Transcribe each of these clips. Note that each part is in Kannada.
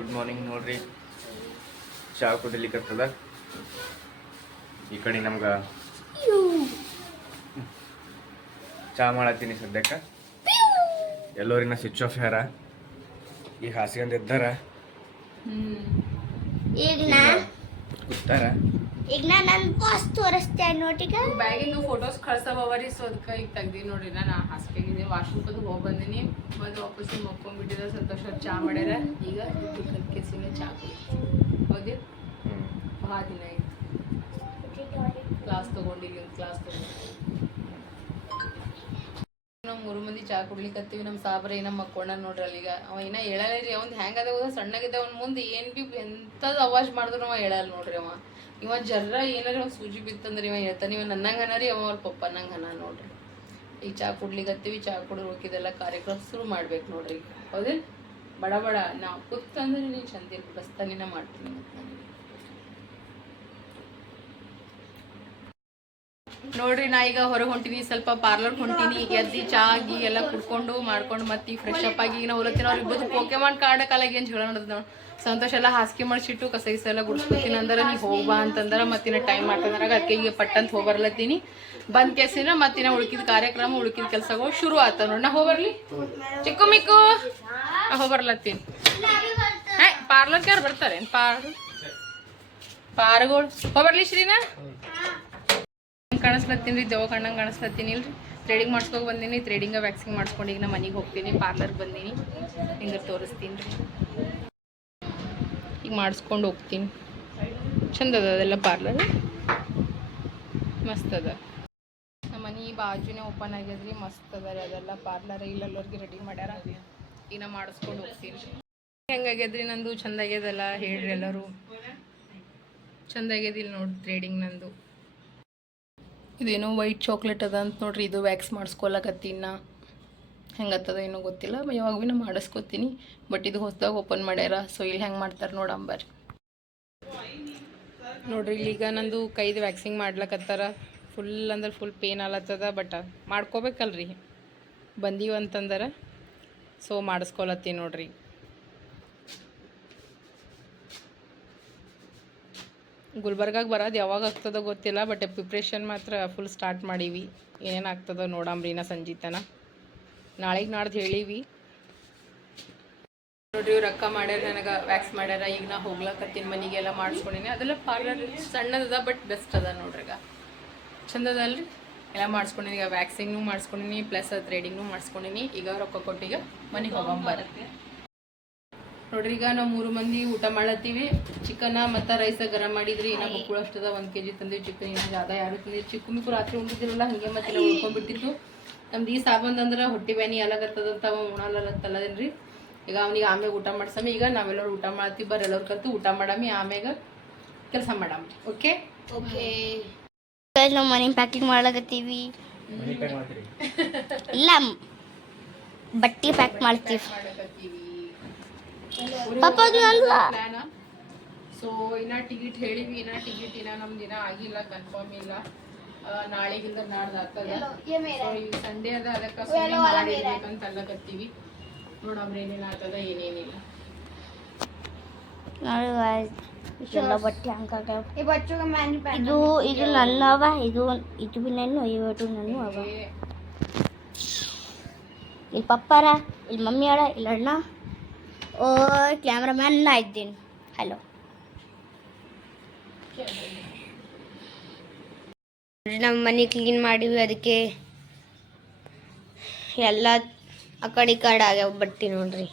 ಗುಡ್ ಮಾರ್ನಿಂಗ್ ನೋಡ್ರಿ. ಚಾ ಕುದಿಲಿಕ್ಕತ್ತದ ಈ ಕಡೆ ನಮ್ಗೆ ಚಾ ಮಾಡತ್ತೀನಿ ಸದ್ಯಕ್ಕ. ಎಲ್ಲರಿನ ಸ್ವಿಚ್ ಆಫ್ ಯಾರ? ಈಗ ಹಾಸ್ಕೊಂಡ್ ಇದ್ದಾರ ಈಗ ನಾ ಕೂತಾರ ಈಗ ನಾ ನನ್ನ ಪಾಸ್ ತೋರಿಸ್ತೆ ನೋಟಿಗ ಬ್ಯಾಗಿಂದು ಫೋಟೋಸ್ ಕಳ್ಸಬವರಿ ಸೊ ಅದಕ್ಕೆ ಈಗ ತೆಗ್ದಿ ನೋಡ್ರಿ ನಾನು ಹಾಸ್ಪಿಟಲ್ ವಾಶ್ರೂಮ್ ಅದು ಹೋಗಿ ಬಂದೀನಿ. ಬಂದು ವಾಪಸ್ ಮಕ್ಕೊಂಡ್ಬಿಟ್ಟಿದ್ದೆ ಸಂತೋಷ ಚಾ ಮಾಡ್ಯಾರ. ಈಗ ಕೆಸಿನ ಚಾ ಹೌದಿ ಹ್ಮ್. ಭಾಳ ದಿನ ಆಯ್ತು. ಕ್ಲಾಸ್ ತೊಗೊಂಡಿರಿ ಒಂದು ಕ್ಲಾಸ್ ತೊಗೊಂಡು ಮೂರು ಮಂದಿ ಚಾ ಕುಡ್ಲಿಕ್ಕತ್ತೀವಿ ನಮ್ಮ ಸಾಬ್ರ ಏನ ಮಕ್ಕೊಂಡ ನೋಡ್ರಿ ಅಲ್ಲಿಗ ಅವ ಇನ್ನ ಹೇಳಲ್ಲ ರೀ, ಅವ್ನು ಹೆಂಗದ ಹೋದ ಸಣ್ಣಗಿದ್ದ ಅವ್ನ ಮುಂದೆ ಏನು ಬಿ ಎಂಥದ್ದು ಅವಾಜ್ ಮಾಡಿದ್ರು ಅವ ಹೇಳಲ್ಲ ನೋಡ್ರಿ ಅವ. ಇವ ಜರ್ರ ಏನಾರ ಸೂಜಿ ಬಿತ್ತಂದ್ರೆ ಇವ ಹೇಳ್ತಾನೆ, ಇವ ನನ್ನಂಗೆ ಹನ ರೀ, ಅವ ಅವ್ರ ಪಪ್ಪ ನಂಗೆ ಅನ ನೋಡ್ರಿ. ಈಗ ಚಾ ಕುಡ್ಲಿಕ್ಕತ್ತೀವಿ ಚಾ ಕುಡಿದು ಹೋಗಿದ್ದೆಲ್ಲ ಕಾರ್ಯಕ್ರಮ ಶುರು ಮಾಡ್ಬೇಕು ನೋಡ್ರಿ ಹೌದಿಲ್ಲ ಬಡ ಬಡ, ನಾವು ಕೂತಂದ್ರೆ ನೀನು ಚಂದ ಬಸ್ತಾನಿನ ಮಾಡ್ತೀನಿ ಮತ್ತೆ ನಾನು. ನೋಡ್ರಿ ನಾ ಈಗ ಹೊರಗೆ ಹೊಂಟಿನಿ, ಸ್ವಲ್ಪ ಪಾರ್ಲರ್ ಹೊಂಟಿನಿ, ಎದ್ದಿ ಚಾ ಆಗಿ ಎಲ್ಲ ಕುಡ್ಕೊಂಡು ಮಾಡ್ಕೊಂಡು ಮತ್ತೆ ಫ್ರೆಶ್ ಅಪ್ ಆಗಿ ನಾವು ಹೋಲತ್ತೀನಿ ಅವ್ರಿಗೆ ಇಬ್ಬರು ಪೋಕೆಮಾನ್ ಕಾರ್ಡ್ ಕಾಲಾಗಿ ಏನು ಜಗಳ ನಡೆದ ನೋಡಿ. ಸಂತೋಷ ಎಲ್ಲ ಹಾಸಿಗೆ ಮಾಡಿಸಿಟ್ಟು ಕಸ ಎಲ್ಲ ಗುಡ್ಸ್ಕೊತೀನಿ ಅಂದ್ರೆ, ನೀ ಹೋಗ್ಬಾ ಅಂತಂದ್ರೆ, ಮತ್ತಿನ ಟೈಮ್ ಮಾಡ್ತಂದ್ರೆ ಅದಕ್ಕೆ ಈಗ ಪಟ್ಟಂತ ಹೋಗ್ಬರ್ಲತ್ತೀನಿ ಬಂದ್ ಕೇಸಿನ ಮತ್ತಿನ ಉಳ್ಕಿದ ಕಾರ್ಯಕ್ರಮ, ಉಳ್ಕಿದ ಕೆಲಸಗಳು ಶುರು ಆತ ನೋಡಿ. ನಾ ಹೋಗ್ಬರ್ಲಿ ಚಿಕ್ಕು ಮಿಕ್ಕು? ಹೋಗ್ಬರ್ಲತ್ತೀನಿ ಪಾರ್ಲರ್ ಪಾರ್ಲರ್ಗೆ ಯಾರು ಬರ್ತಾರೆ? ಪಾರ್ ಪಾರ್ಗಳು ಹೋಗ್ಬರ್ಲಿ ಶ್ರೀನಾ? ಕಾಣಿಸ್ಲತ್ತೀನಿ ರೀ ದೆವ್ವ ಕಣ್ಣಂಗೆ ಕಾಣಿಸ್ಲತ್ತೀನಿ ಇಲ್ರಿ. ಥ್ರೆಡಿಂಗ್ ಮಾಡ್ಸ್ಕೊಂಡು ಬಂದೀನಿ ಥ್ರೆಡಿಂಗ ವ್ಯಾಕ್ಸಿಂಗ್ ಮಾಡ್ಸ್ಕೊಂಡು ಈಗ ನಾ ಮನೆಗೆ ಹೋಗ್ತೀನಿ ಪಾರ್ಲರ್ಗೆ ಬಂದೀನಿ. ಹಿಂಗೆ ತೋರಿಸ್ತೀನಿ ರೀ. ಈಗ ಮಾಡಿಸ್ಕೊಂಡು ಹೋಗ್ತೀನಿ. ಚಂದ ಅದ ಅದೆಲ್ಲ ಪಾರ್ಲರ್ ಮಸ್ತ್ ಅದ. ನಮ್ಮ ಮನೆ ಬಾಜುನೇ ಓಪನ್ ಆಗ್ಯದ್ರಿ ಮಸ್ತ್ ಅದ ರೀ ಅದೆಲ್ಲ ಪಾರ್ಲರ್ ಇಲ್ಲೆಲ್ಲರಿಗೆ ರೆಡಿ ಮಾಡ್ಯಾರ. ಈಗ ನಾ ಮಾಡಿಸ್ಕೊಂಡು ಹೋಗ್ತೀನಿ ಹೆಂಗಾಗ್ಯದ್ರಿ ನಂದು? ಚಂದ ಆಗ್ಯದಲ್ಲ ಹೇಳ್ರಿ ಎಲ್ಲರೂ. ಚಂದ ಆಗ್ಯದಿಲ್ಲ ನೋಡಿ ಥ್ರೆಡಿಂಗ್ ನಂದು. ಇದೇನೋ ವೈಟ್ ಚಾಕ್ಲೇಟ್ ಅದ ಅಂತ ನೋಡ್ರಿ, ಇದು ವ್ಯಾಕ್ಸ್ ಮಾಡಿಸ್ಕೊಳಕತ್ತೀನಿ ಹೆಂಗತ್ತದ ಏನೋ ಗೊತ್ತಿಲ್ಲ, ಯಾವಾಗ ಭೀ ನಾ ಮಾಡಿಸ್ಕೊತೀನಿ. ಬಟ್ ಇದು ಹೊಸದಾಗ ಓಪನ್ ಮಾಡ್ಯಾರ ಸೊ ಇಲ್ಲಿ ಹೆಂಗೆ ಮಾಡ್ತಾರೆ ನೋಡಂಬರ್ರಿ ನೋಡ್ರಿ, ಇಲ್ಲಿ ಈಗ ನಂದು ಕೈದು ವ್ಯಾಕ್ಸಿಂಗ್ ಮಾಡ್ಲಕತ್ತಾರ. ಫುಲ್ ಅಂದ್ರೆ ಫುಲ್ ಪೇನ್ ಆಲತ್ತದ ಬಟ್ ಮಾಡ್ಕೋಬೇಕಲ್ರಿ. ಬಂದೀವಂತಂದ್ರೆ ಸೊ ಮಾಡಿಸ್ಕೊಳತ್ತೀನಿ ನೋಡ್ರಿ. ಗುಲ್ಬರ್ಗಾಗ ಬರೋದು ಯಾವಾಗ ಆಗ್ತದೋ ಗೊತ್ತಿಲ್ಲ ಬಟ್ ಪ್ರಿಪ್ರೇಷನ್ ಮಾತ್ರ ಫುಲ್ ಸ್ಟಾರ್ಟ್ ಮಾಡೀವಿ. ಏನೇನು ಆಗ್ತದೋ ನೋಡಂಬ್ರಿ ನಾ ಸಂಜೀತನ. ನಾಳೆಗೆ ನಾಡ್ದು ಹೇಳೀವಿ. ನೋಡ್ರಿ ಇವ್ರು ಅಕ್ಕ ಮಾಡ್ಯಾರ ನನಗೆ ವ್ಯಾಕ್ಸ್ ಮಾಡ್ಯಾರ. ಈಗ ನಾ ಹೋಗ್ಲಕತ್ತಿನ ಮನೆಗೆ ಎಲ್ಲ ಮಾಡಿಸ್ಕೊಂಡಿನಿ. ಅದೆಲ್ಲ ಪಾರ್ಲರ್ ಸಣ್ಣದದ ಬಟ್ ಬೆಸ್ಟ್ ಅದ ನೋಡ್ರಿ ಈಗ. ಚಂದ ಅದ ಅಲ್ರಿ ಎಲ್ಲ ಮಾಡಿಸ್ಕೊಂಡಿನಿ. ಈಗ ವ್ಯಾಕ್ಸಿಂಗ್ನು ಮಾಡಿಸ್ಕೊಂಡಿನಿ ಪ್ಲಸ್ ಥ್ರೆಡಿಂಗ್ನು ಮಾಡಿಸ್ಕೊಂಡಿನಿ. ಈಗ ರೊಕ್ಕ ಕೊಟ್ಟಿಗೆ ಮನೆಗೆ ಹೋಗಂಬರ ನೋಡ್ರಿ ಈಗ ನಾವು ಮೂರು ಮಂದಿ ಊಟ ಮಾಡತ್ತೀವಿ. ಚಿಕನ್ ಮತ್ತು ರೈಸ ಗರಂ ಮಾಡಿದ್ರಿ. ಇನ್ನ ಬಕ್ಕುಳ ಅಷ್ಟದ ಒಂದು ಕೆ ಜಿ ತಂದಿವಿ ಚಿಕನ್. ಇನ್ನ ಜಾದ ಯಾರು ತಂದಿವಿ ಚಿಕ್ಕು ಮಿಕ್ಕು ರಾತ್ರಿ ಉಂಡಿದ್ದಿರಲ್ಲ ಹಂಗೆ ಮತ್ತೆ ನಾವು ಉಳ್ಕೊಂಡ್ಬಿಟ್ಟಿತ್ತು ನಮ್ದು ಈ ಸಾಬಂದ್ ಅಂದ್ರೆ ಹೊಟ್ಟಿ ಬ್ಯಾನಿ ಅಲಾಗತ್ತದಂತ ಅವ ಉಣಲ್ಲತ್ತಲ್ಲದೇನ್ರಿ ಈಗ ಅವನಿಗೆ ಆಮೇಲೆ ಊಟ ಮಾಡ್ಸಮಿ. ಈಗ ನಾವೆಲ್ಲರೂ ಊಟ ಮಾಡ್ತೀವಿ. ಬರ್ರಿ ಎಲ್ಲರೂ ಕಲ್ತು ಊಟ ಮಾಡಮಿ. ಆಮ್ಯಾಗ ಕೆಲಸ ಮಾಡಮ್. ಓಕೆ? ಓಕೆ. ನಾವು ಮನೆ ಪ್ಯಾಕಿಂಗ್ ಮಾಡ್ಲಕತ್ತೀವಿ. ಇಲ್ಲ ಬಟ್ಟೆ ಪ್ಯಾಕ್ ಮಾಡ್ತೀವಿ. ಪಾಪ ಅದು ನಂದು ಪ್ಲಾನ ಸೊ ಇನ್ನ ಟಿಕೆಟ್ ಹೇಳಿವಿ ಇನ್ನ ಟಿಕೆಟ್ ಇನ್ನ ನಮ್ದು ದಿನ ಆಗಿಲ್ಲ ಕನ್ಫರ್ಮ್ ಇಲ್ಲ. ನಾಳೆಗಿಂದ ನಾಡ್ದು ಆಗ್ತದ. ಸೊ ಈಗ ಸಂಡೇ ಅದ ಅದಕ್ಕೆ ಸುಮ್ಮನೆ ಮಾಡಿರ್ಬೇಕಂತ ಅಲ್ಲಕತ್ತೀವಿ ನೋಡಮ್ರಿ ಏನೇನ್ ಆಗ್ತದ ಏನೇನಿಲ್ಲ. ಎಲ್ಲ ಬಟ್ಟೆ ಹಂಗಾಗ ಇದು ಇದು ನನ್ನ ಅವ ಇದು ಇದು ಬಿ ನನ್ನ ಇವೆರಡು ನನ್ನ ಅವ ಇಲ್ಲಿ ಪಪ್ಪಾರ ಇಲ್ಲಿ ಮಮ್ಮಿ ಅಡ ಇಲ್ಲ ಅಣ್ಣ. ಓ कैमरामैन ಇದ್ದೀನಿ. ಹಲೋ ನಮ್ಮ ಮನೆ ಕ್ಲೀನ್ ಮಾಡಿವಿ ಅದಕ್ಕೆ ಎಲ್ಲ ಆ ಕಡೆ ಈ ಕಡೆ ಆಗ್ಯಾವ ಬಟ್ಟೆ ನೋಡ್ರಿ.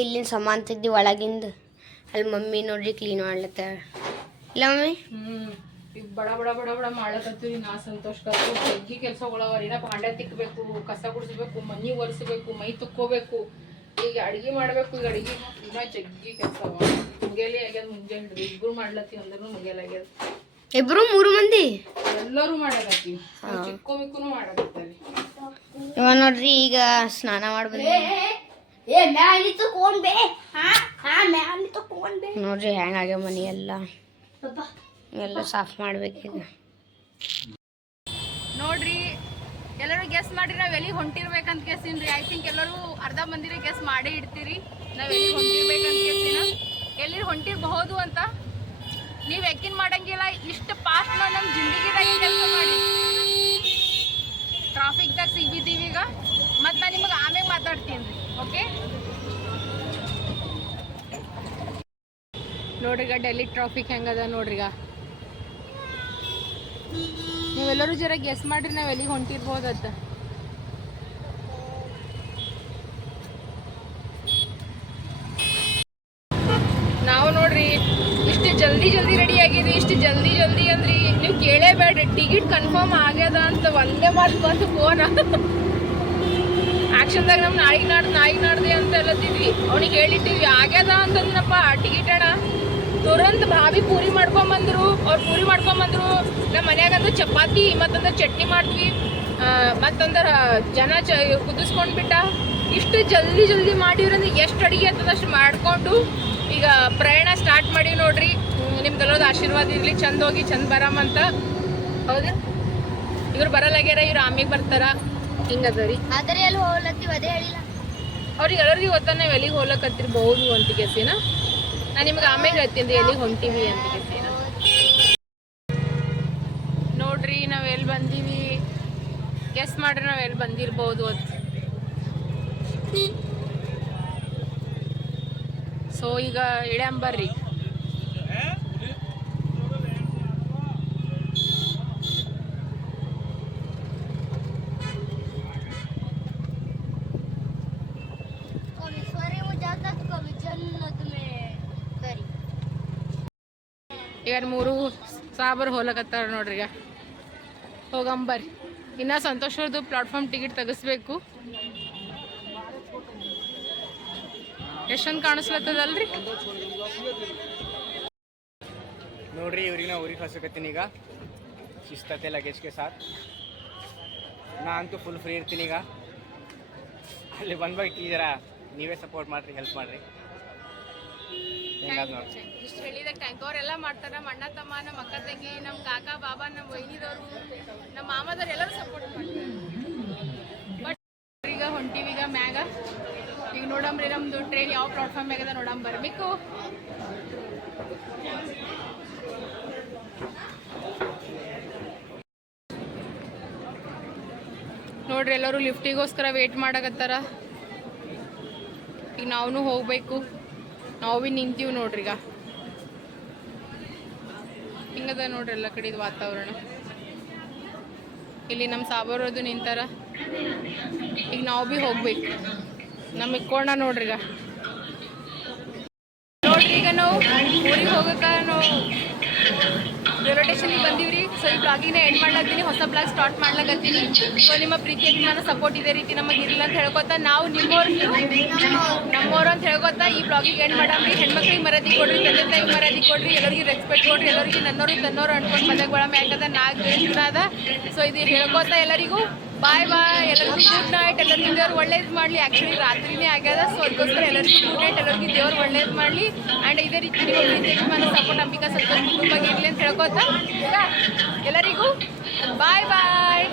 ಇಲ್ಲಿನ ಸಾಮಾನ್ ತೆಗ್ದು ಒಳಗಿಂದ ಅಲ್ಲಿ ಮಮ್ಮಿ ನೋಡ್ರಿ ಕ್ಲೀನ್ ಮಾಡ್ಲತ್ತಾಳ. ಇಲ್ಲ ಮಮ್ಮಿ? ಈಗ ಬಡ ಬಡ ಬಡ ಬಡ ಮಾಡಕತ್ತೀವಿ ನಾ ಸಂತೋಷ ಕಲ್ತು ಜಗ್ಗಿ ಕೆಲ್ಸಗಳವ ಪಾಂಡೆ ಭಾಂಡೆ ತಿಕ್ಕಬೇಕು ಕಸ ಗುಡಿಸ್ಬೇಕು ಮನಿ ಒರೆಸ್ಬೇಕು ಮೈ ತುಕ್ಕೋಬೇಕು. ಈಗ ಅಡಿಗೆ ಮಾಡ್ಬೇಕು ಈಗ ಅಡಿಗೆ ಇನ್ನ ಜಗ್ಗಿ ಕೆಲಸ ಮುಗಿಯಲಿ ಆಗ್ಯದ ಮುಂಜಾನೆ ಹಿಡಿದು ಇಬ್ರು ಮಾಡ್ಲತ್ತೀವಿ ಅಂದ್ರೂ ಮುಗಿಯಲ್ಲ ಆಗ್ಯದ. ಇಬ್ರು ಮೂರು ಮಂದಿ? ಎಲ್ಲರೂ ಮಾಡಕತ್ತೀವಿ ಚಿಕ್ಕ ಮಿಕ್ಕೂ ಮಾಡಕತ್ತೀವಿ. ಇವ ನೋಡ್ರಿ ಈಗ ಸ್ನಾನ ಮಾಡ್ಬೇಕು. ನೋಡ್ರಿ ಹೆಂಗಾಗ್ಯಾವ ಮನಿ ಎಲ್ಲ ಎಲ್ಲ ಸಾಫ್ ಮಾಡ್ಬೇಕೀಗ ನೋಡ್ರಿ, ಎಲ್ಲರೂ ಗೆಸ್ ಮಾಡ್ರಿ, ನಾವ್ ಎಲ್ಲಿ ಹೊಂಟಿರ್ಬೇಕಂತ ಕೇಸಿನ್ರಿ ಐ ಥಿಂಕ್ ಎಲ್ಲರೂ ಅರ್ಧ ಮಂದಿರ ಗೆಸ್ ಮಾಡೇ ಇಡ್ತೀರಿ. ನಾವ್ ಎಲ್ಲಿ ಹೊಂಟಿರ್ಬೇಕಂತ ಕೇಸಿನ ಎಲ್ಲಿ ಹೊಂಟಿರ್ಬಹುದು ಅಂತ ನೀವ್ ಎಕ್ಕಿನ್ ಮಾಡಂಗಿಲ್ಲ, ಇಷ್ಟು ಪಾಸ್ಟ್ ನಮ್ಮ ಜಿಂದಗಿದಾಗ ಕೆಲಸ ಮಾಡಿ. ಟ್ರಾಫಿಕ್ದಾಗ ಸಿಗ್ಬಿದ್ದೀವಿ ಈಗ. ಮತ್ತು ನಾನು ನಿಮಗೆ ಆಮೇಲೆ ಮಾತಾಡ್ತೀನಿ ಓಕೆ ನೋಡ್ರಿಗ ಡೆಲ್ಲಿ ಟ್ರಾಫಿಕ್ ಹೆಂಗದ ನೋಡ್ರಿಗ ನೀವೆಲ್ಲರೂ ಜರ ಗೆಸ್ ಮಾಡ್ರಿ, ನಾವು ಎಲ್ಲಿಗೆ ಹೊಂಟಿರ್ಬೋದತ್ತ ನಾವು ನೋಡ್ರಿ, ಇಷ್ಟು ಜಲ್ದಿ ಜಲ್ದಿ ರೆಡಿ ಆಗಿದ್ವಿ, ಇಷ್ಟು ಜಲ್ದಿ ಜಲ್ದಿ ಅಂದ್ರಿ. ನೀವು ಕೇಳೇಬೇಡ್ರಿ ಟಿಕೆಟ್ ಕನ್ಫರ್ಮ್ ಆಗ್ಯದ ಅಂತ ಒಂದೇ ಮಾತು ಬಂದು ಫೋನ್ ಆಕ್ಷನ್ದಾಗ ನಮ್ ನಾಯಿಗೆ ನಾಡ್ದು ನಾಯಿಗೆ ನಾಡ್ದೆ ಅಂತ ಎಲ್ಲತ್ತಿದ್ವಿ ಅವ್ನಿಗೆ ಹೇಳಿಟ್ಟಿವಿ ಆಗ್ಯದ ಅಂತಂದಪ್ಪ ಟಿಕೆಟ್ ಅಣ್ಣ. ತುರಂತ ಭಾವಿ ಪೂರಿ ಮಾಡ್ಕೊಂಬಂದ್ರು ಅವ್ರು ಪೂರಿ ಮಾಡ್ಕೊಂಬಂದ್ರು ನಮ್ಮ ಮನ್ಯಾಗಂದ್ರೆ ಚಪಾತಿ ಮತ್ತಂದ್ರೆ ಚಟ್ನಿ ಮಾಡ್ತೀವಿ ಮತ್ತಂದ್ರೆ ಜನ ಚ ಕುದಿಸ್ಕೊಂಡ್ಬಿಟ್ಟ ಇಷ್ಟು ಜಲ್ದಿ ಜಲ್ದಿ ಮಾಡಿವ್ರಂದ್ರೆ ಎಷ್ಟು ಅಡಿಗೆ ಆಗ್ತದ ಅಷ್ಟು ಮಾಡಿಕೊಂಡು ಈಗ ಪ್ರಯಾಣ ಸ್ಟಾರ್ಟ್ ಮಾಡಿ ನೋಡ್ರಿ. ನಿಮ್ದೆಲ್ಲೋದು ಆಶೀರ್ವಾದ ಇರಲಿ ಚಂದ ಹೋಗಿ ಚಂದ ಬರಾಮಂತ ಹೌದು ಇವ್ರು ಬರಲಾಗ್ಯಾರ ಇವ್ರು ಆಮೇಲೆ ಬರ್ತಾರ. ಹಿಂಗದ್ರಿ. ಆದರೆ ಅಲ್ಲಿ ಹೋಗ್ಲತ್ತೀವಿ ಅದೇ ಹೇಳಿಲ್ಲ. ಅವ್ರಿಗೆ ಎಲ್ಲರಿಗೂ ಗೊತ್ತ ನಾವು ಎಲ್ಲಿಗೆ ಹೋಗ್ಲಕತ್ತಿರ್ಬಹುದು ಅಂತ ಕೇಸಿನ ನಿಮ್ಗೆ ಆಮೇಲೆ ಹೇಳ್ತೀನಿ ಎಲ್ಲಿಗೆ ಹೊಂಟೀವಿ ಅಂತ ನೋಡ್ರಿ, ನಾವು ಎಲ್ಲಿ ಬಂದೀವಿ. ಗೆಸ್ ಮಾಡ್ರಿ, ನಾವು ಎಲ್ಲಿ ಬಂದಿರ್ಬೋದು ಅಂತ. ಸೊ ಈಗ ಇಳ್ಯಾಂಬರ್ರಿ ಈಗ ಮೂರು ಸಾಬರ್ ಹೋಲಕತ್ತಾರ ನೋಡ್ರಿ ಈಗ. ಹೋಗಂಬರ್ರಿ ಇನ್ನ ಸಂತೋಷ್ ಅವ್ರದ್ದು ಪ್ಲಾಟ್ಫಾರ್ಮ್ ಟಿಕೆಟ್ ತೆಗಿಸ್ಬೇಕು. ಎಷ್ಟೊಂದು ಕಾಣಿಸ್ಲತ್ತದಲ್ರಿ? ನೋಡ್ರಿ ಇವ್ರಿಗೆ ನಾ ಊರಿಗೆ ಕಳ್ಸಕತ್ತೀನಿ ಈಗ. ಶಿಸ್ತತೆ ಲಗೇಜ್ಗೆ ಸಾತ್ ನಾ ಅಂತೂ ಫುಲ್ ಫ್ರೀ ಇರ್ತೀನಿ ಈಗ. ಅಲ್ಲಿ ಬಂದ್ಬಿಟ್ಟು ಜರ ನೀವೇ ಸಪೋರ್ಟ್ ಮಾಡಿರಿ ಹೆಲ್ಪ್ ಮಾಡ್ರಿ. ಇಷ್ಟು ಹೇಳಿದ ಟ್ಯಾಂಕ್ ಅವರೆಲ್ಲ ಮಾಡ್ತಾರ ನಮ್ಮ ಅಣ್ಣ ತಮ್ಮ ನಮ್ಮ ಅಕ್ಕ ತಂಗಿ ನಮ್ಮ ಕಾಕಾ ಬಾಬಾ ನಮ್ಮ ವೈನಿದವರು ನಮ್ಮ ಮಾಮದವ್ರು ಎಲ್ಲರೂ ಸಪೋರ್ಟ್ ಮಾಡ್ತಾರೆ. ಬಟ್ ಈಗ ಹೊಂಟಿವಿ ಈಗ ಮ್ಯಾಗ. ಈಗ ನೋಡಂಬ್ರಿ ನಮ್ದು ಟ್ರೈನ್ ಯಾವ ಪ್ಲಾಟ್ಫಾರ್ಮ್ ಮ್ಯಾಗದ ನೋಡಂಬ ಬರ್ಬೇಕು ನೋಡ್ರಿ ಎಲ್ಲರೂ ಲಿಫ್ಟಿಗೋಸ್ಕರ ವೇಟ್ ಮಾಡಕತ್ತಾರ. ಈಗ ನಾವು ಹೋಗ್ಬೇಕು. ನಾವು ನಿಂತೀವಿ ನೋಡ್ರಿ ಈಗ. ಹಿಂಗದ ನೋಡ್ರಿ ಎಲ್ಲ ಕಡೆದು ವಾತಾವರಣ. ಇಲ್ಲಿ ನಮ್ಮ ಸಾಬರದು ನಿಂತಾರ. ಈಗ ನಾವು ಭೀ ಹೋಗ್ಬೇಕು. ನಮಗೆ ಕೋಣ ನೋಡ್ರಿ ಈಗ. ನೋಡ್ರಿ ಈಗ ನಾವು ಊರಿಗೆ ಹೋಗಕ್ಕ ನಾವು ರೈಲ್ವೆ ಬಂದೀವಿ ಸೊ ಈ ಬ್ಲಾಗಿನ ಎಂಡ್ ಮಾಡ್ಲತ್ತೀನಿ ಹೊಸ ಬ್ಲಾಗ್ ಸ್ಟಾರ್ಟ್ ಮಾಡ್ಲಾಗತ್ತೀನಿ. ಸೊ ನಿಮ್ಮ ಪ್ರೀತಿ, ಅಭಿಮಾನ ಸಪೋರ್ಟ್ ಇದೇ ರೀತಿ ನಮಗೆ ಇರಲಿಲ್ಲ ಅಂತ ಹೇಳ್ಕೊತ, ನಾವು ನಿಮ್ಮವ್ರು ನೀವು ನಮ್ಮವ್ರು ಅಂತ ಹೇಳ್ಕೊತ ಈ ಬ್ಲಾಗಿಗೆ ಎಂಡ್ ಮಾಡಮ್ರಿ ಹೆಣ್ಮಕ್ಳಿಗೆ ಮರದಿ ಕೊಡ್ರಿ, ತಂದೆ ತಾಯಿಗೆ ಮರದಿ ಕೊಡ್ರಿ, ಎಲ್ಲರಿಗೂ ರೆಸ್ಪೆಕ್ಟ್ ಕೊಡ್ರಿ, ಎಲ್ಲರಿಗೂ ನನ್ನೋರು, ತನ್ನೋರು ಅನ್ಕೊಂಡು ಮನೆಗೆ ಬಳಮ ಯಾಕಂದ್ರೆ ನಾಲ್ಕು ಅದ. ಸೊ ಇದು ಹೇಳ್ಕೊತಾ ಎಲ್ಲರಿಗೂ ಬಾಯ್ ಬಾಯ್ ಎಲ್ಲರಿಗೂ ಗುಡ್ ನೈಟ್ ಎಲ್ಲರಿಗೂ ದೇವ್ರು ಒಳ್ಳೇದು ಮಾಡಲಿ. ಆ್ಯಕ್ಚುಲಿ ರಾತ್ರಿನೇ ಆಗ್ಯದ ಸೊ ಅದಕ್ಕೋಸ್ಕರ ಎಲ್ಲರಿಗೂ ಗುಡ್ ನೈಟ್ ಎಲ್ಲರಿಗೂ ದೇವ್ರು ಒಳ್ಳೇದು ಮಾಡಲಿ. ಆ್ಯಂಡ್ ಇದೇ ರೀತಿ ನೀವು ಅಭಿಮಾನ ಸಪೋರ್ಟ್ ಅಂಬಿಕಾ ಸಂತೋಷ್ ಕುಟುಂಬ ಇರಲಿ ಅಂತ ಹೇಳ್ಕೊತಾ. ಎಲ್ಲರಿಗೂ ಬಾಯ್ ಬಾಯ್